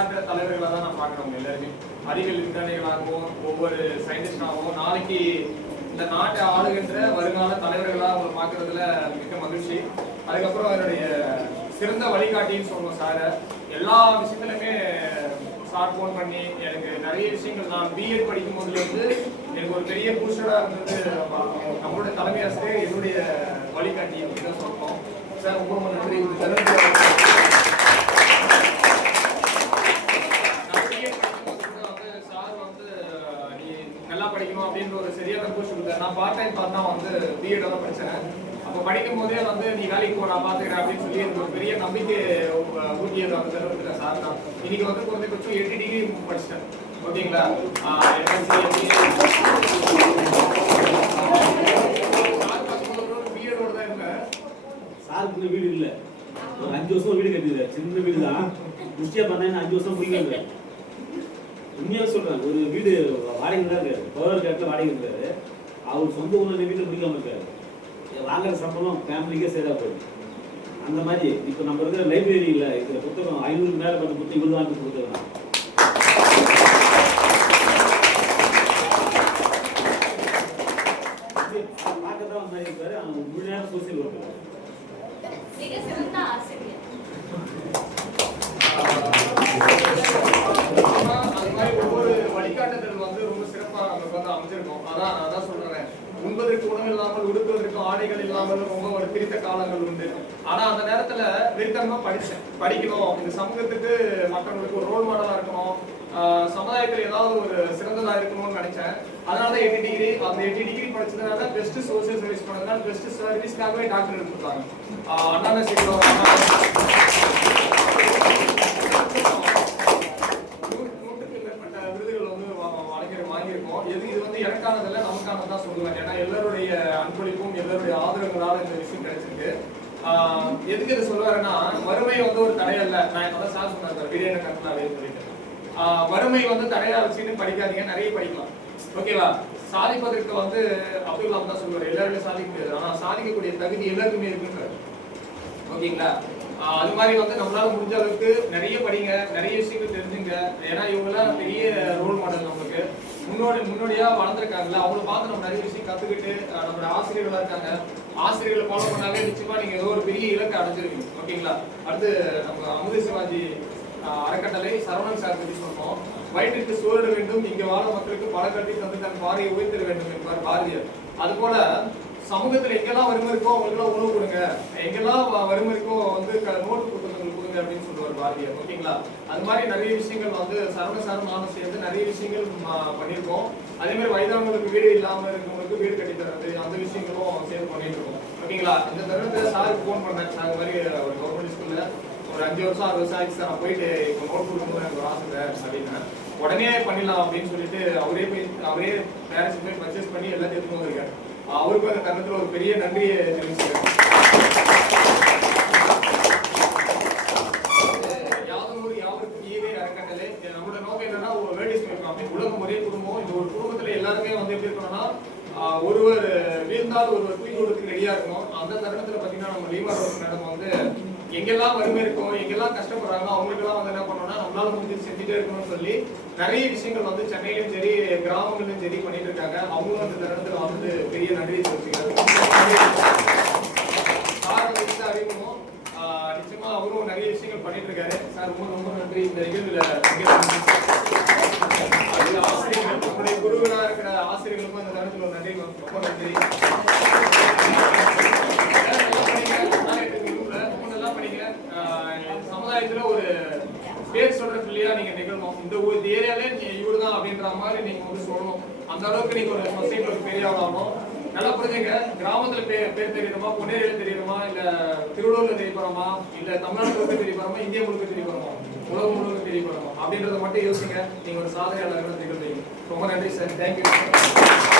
இருக்கிற தலைவர்களாக தான் நான் பார்க்குறோம் எல்லாருமே. அறிவியல் விஞ்ஞானிகளாகவும் ஒவ்வொரு சயின்டிஸ்டாகவும் நாளைக்கு இந்த நாட்டை ஆளுகின்ற வருங்கால தலைவர்களாக அவங்களை பார்க்கறதுல மிக்க மகிழ்ச்சி. அதுக்கப்புறம் அவருடைய சிறந்த வழிகாட்டின்னு சொல்லுவோம் சாரை எல்லா விஷயத்துலையுமே சார் ஃபோன் பண்ணி எனக்கு நிறைய விஷயங்கள் நான் பிஎட் படிக்கும் போதுலேருந்து எனக்கு ஒரு பெரிய பூஸ்டராக இருந்தது. நம்மளுடைய தலைமை ஆசிரியர் என்னுடைய வழிகாட்டி அப்படின்னு தான் சொல்லணும். சார் ரொம்ப நன்றி இந்த தருணத்துல நான் BEd படிக்கும்போது கூட வந்து சார் வந்து நீ நல்லா படிக்கணும் அப்படின்ற ஒரு சரியான கோர்ஸ் கொடுத்தாரு நான் பார்ட் டைம் பார்த்தா வந்து பிஎட் தான் படிச்சேன். அப்போ படிக்கும் போதே வந்து நீ வேலைக்கு போ நான் பார்த்துக்கிறேன் அப்படின்னு சொல்லி எனக்கு ஒரு பெரிய நம்பிக்கை ஊட்டியது அந்த தருவத்தில் சார் தான். இன்னைக்கு வந்து குறைந்தபட்சம் எட்டு டிகிரி படிச்சிட்டேன். ஓகேங்களா? பிஎடோட தான் இருந்தேன். சாருக்கு வீடு இல்ல. ஒரு அஞ்சு வருஷம் வீடு கட்டிடுது சின்ன வீடு தான் குஸ்டியா பண்ணா அஞ்சு வருஷம் முடிக்கல உண்மையாக சொல்கிறேன் ஒரு வீடு வாடகை தான் இருக்காரு. பவர் கேட்ல வாடகை இருக்காரு. அவர் சொந்த ஊரில் வீட்டில் முடிக்காம இருக்காரு. வாங்குற சம்பளம் ஃபேமிலிக்கே சேரா போகுது. அந்த மாதிரி இப்போ நம்ம இருக்கிற லைப்ரரியில் இருக்கிற புத்தகம் ஐநூறு மேல பட்ட புத்தகம் இவ்வளோ வாங்கி கொடுத்துருக்காங்க. பார்க்க தான் வந்தாரு அவங்க முழு நேரம் சோசியல் ஒர்க் மிக சிறந்த ஆசிரியர் ஆனா, அது மாதிரி ஒவ்வொரு வழிகாட்டுதல் வந்து ரொம்ப சிறப்பா வச்சிருக்கோம். அதான் நான் அதான் சொல்றேன். உண்பதற்கு உணவு இல்லாமல் உடுப்பதற்கு ஆடைகள் இல்லாமல் ரொம்ப ஒரு பிரித்த காலங்கள் உண்டு. ஆனா அந்த நேரத்துல வெறித்தனமா படிச்சேன். படிக்கணும். இந்த சமூகத்துக்கு மற்றவங்களுக்கு ஒரு ரோல் மாடலா இருக்கணும். சமுதாயத்தில் ஏதாவது ஒரு சிறந்ததா இருக்கணும்னு நினைச்சேன். அதனால தான் எட்டு டிகிரி அந்த எட்டு டிகிரி படிச்சதுனால பெஸ்ட் சோசியல் சர்வீஸ் பண்ணதுனால பெஸ்ட் சர்வீஸ்க்காகவே டாக்டர் எடுத்துருக்காங்க. அண்ணா எது இது வந்து எனக்கானதில்ல நமக்கானது தான் சொல்லுவேன். ஏன்னா எல்லாருடைய அன்பளிப்பும் எல்லாருடைய ஆதரவுகளால் இந்த விஷயம் கிடைச்சிருக்கு. எதுக்கு இது சொல்லுவாருன்னா வறுமை வந்து ஒரு தடையல்ல. நான் இப்போ தான் சார் சொன்னார் பிரியாணி கட்டலாம் அப்படின்னு சொல்லிட்டு வறுமை வந்து தடையா வச்சுன்னு படிக்காதீங்க நிறைய படிக்கலாம். ஓகேவா? சாதிப்பதற்கு வந்து அப்துல் கலாம் தான் சொல்லுவார் எல்லாருமே சாதிக்க முடியாது. ஆனால் சாதிக்கக்கூடிய தகுதி எல்லாருக்குமே இருக்குன்றாரு. ஓகேங்களா? அது மாதிரி வந்து நம்மளால முடிஞ்ச அளவுக்கு நிறைய படிங்க நிறைய விஷயங்கள் தெரிஞ்சுங்க. ஏன்னா இவங்கெல்லாம் பெரிய ரோல் மாடல் நம்ம. முன்னோடி முன்னோடியா வளர்ந்துருக்காங்கல்ல அவங்கள பார்த்து நம்ம நிறைய விஷயம் கத்துக்கிட்டு நம்மளோட ஆசிரியர்களா இருக்காங்க. ஆசிரியர்களை ஃபாலோ பண்ணாலே நிச்சயமா நீங்க ஏதோ ஒரு பெரிய இலக்கை அடைஞ்சிருவீங்க. ஓகேங்களா? அடுத்து நம்ம அமுத சிவாஜி அறக்கட்டளை சரவணன் சார் பற்றி சொன்னோம் வயிற்றுக்கு சோறிட வேண்டும் இங்க வாழ மக்களுக்கு பல கல்வி தந்து தன் பாறையை உயர்த்திட வேண்டும் என்பார் பாரதியார். அதுபோல சமூகத்துல எங்கெல்லாம் வறுமை இருக்கோ அவங்களுக்குலாம் உணவு கொடுங்க. எங்கெல்லாம் வ- வறுமை இருக்கோ வந்து க- நோட்டு அப்படின்னு சொல்லுவார் பாரதியார். ஓகேங்களா? அது மாதிரி நிறைய விஷயங்கள் வந்து சர்வசாரமாக சேர்ந்து நிறைய விஷயங்கள் பண்ணியிருக்கோம். அதே மாதிரி வயதானவங்களுக்கு வீடு இல்லாமல் இருக்கவங்களுக்கு வீடு கட்டி தரது அந்த விஷயங்களும் சேர்ந்து பண்ணிட்டு இருக்கோம் ஓகேங்களா? இந்த தருணத்தில் சாருக்கு ஃபோன் பண்ணேன். சார் மாதிரி ஒரு கவர்மெண்ட் ஸ்கூல்ல ஒரு அஞ்சு வருஷம் ஆறு வருஷம் ஆச்சு சார். நான் போயிட்டு இப்போ நோட் கொடுக்கும்போது எனக்கு ஒரு ஆசை சார் அப்படின்னு உடனே பண்ணிடலாம் அப்படின்னு சொல்லிட்டு அவரே போய் அவரே பேரண்ட்ஸ் போய் பர்ச்சேஸ் பண்ணி எல்லாத்தையும் எடுத்துட்டு வந்திருக்காரு. அவருக்கும் அந்த தருணத்தில் ஒரு பெரிய நன்றியை தெரிவிச்சிருக்காரு யாதொரு யாவருக்கும் ஈவே அறக்கட்டளை இது நம்மளோட நோக்கம் என்னன்னா ஒரு வேர்டிஸ் அப்படி உலகம் ஒரே குடும்பம் இந்த ஒரு குடும்பத்துல எல்லாருமே வந்து எப்படி இருக்கணும்னா ஒருவர் வீழ்ந்தால் ஒருவர் தூக்கி கொடுத்து ரெடியா இருக்கணும். அந்த தருணத்துல பாத்தீங்கன்னா நம்ம லீவா மேடம் வந்து எங்கெல்லாம் வறுமை இருக்கும் எங்கெல்லாம் கஷ்டப்படுறாங்களோ அவங்களுக்கெல்லாம் வந்து என்ன பண்ணோம்னா நம்மளால முடிஞ்சு செஞ்சுட்டே இருக்கணும்னு சொல்லி நிறைய விஷயங்கள் வந்து சென்னையிலும் சரி கிராமங்களிலும் சரி பண்ணிட்டு இருக்காங்க. அவங்களும் அந்த தருணத்துல வந்து பெரிய நன்றியை தெரிவிச்சுக்கிறாங்க. அறிமுகம் ஆஹ் நிச்சயமா அவரும் நிறைய விஷயங்கள் பண்ணிட்டு இருக்காரு. சார் ரொம்ப ரொம்ப நன்றி. இந்த நிகழ்வுல அது ஆசிரியர்கள் நம்முடைய குருவரா இருக்கிற ஆசிரியர்களுக்கும் இந்த நேரத்தில் ஒரு நன்றி ரொம்ப நன்றி ரொம்ப நல்லா படிங்க ஆஹ் சமுதாயத்துல ஒரு பேர் சொல்ற பிள்ளையா நீங்க நிகழணும் இந்த ஊர் இந்த ஏரியாலே நீ இவரு தான் அப்படின்ற மாதிரி நீங்க வந்து சொல்லணும். அந்த அளவுக்கு நீங்க ஒரு சொசைட்டில ஒரு பெரிய ஆளாகணும் நல்லா புரிஞ்சுங்க. கிராமத்துல பேர் பேர் தெரியணுமா புனேரியில தெரியணுமா இல்ல திருவள்ளூர்ல தெரிய இல்ல தமிழ்நாடு முழுக்க இந்தியா முழுக்க தெரிய உலகம் முழுக்க தெரிய அப்படின்றத மட்டும் யோசிங்க. நீங்க ஒரு சாதனையாளர்கள் திகழ்ந்தீங்க. ரொம்ப நன்றி சார் தேங்க்யூ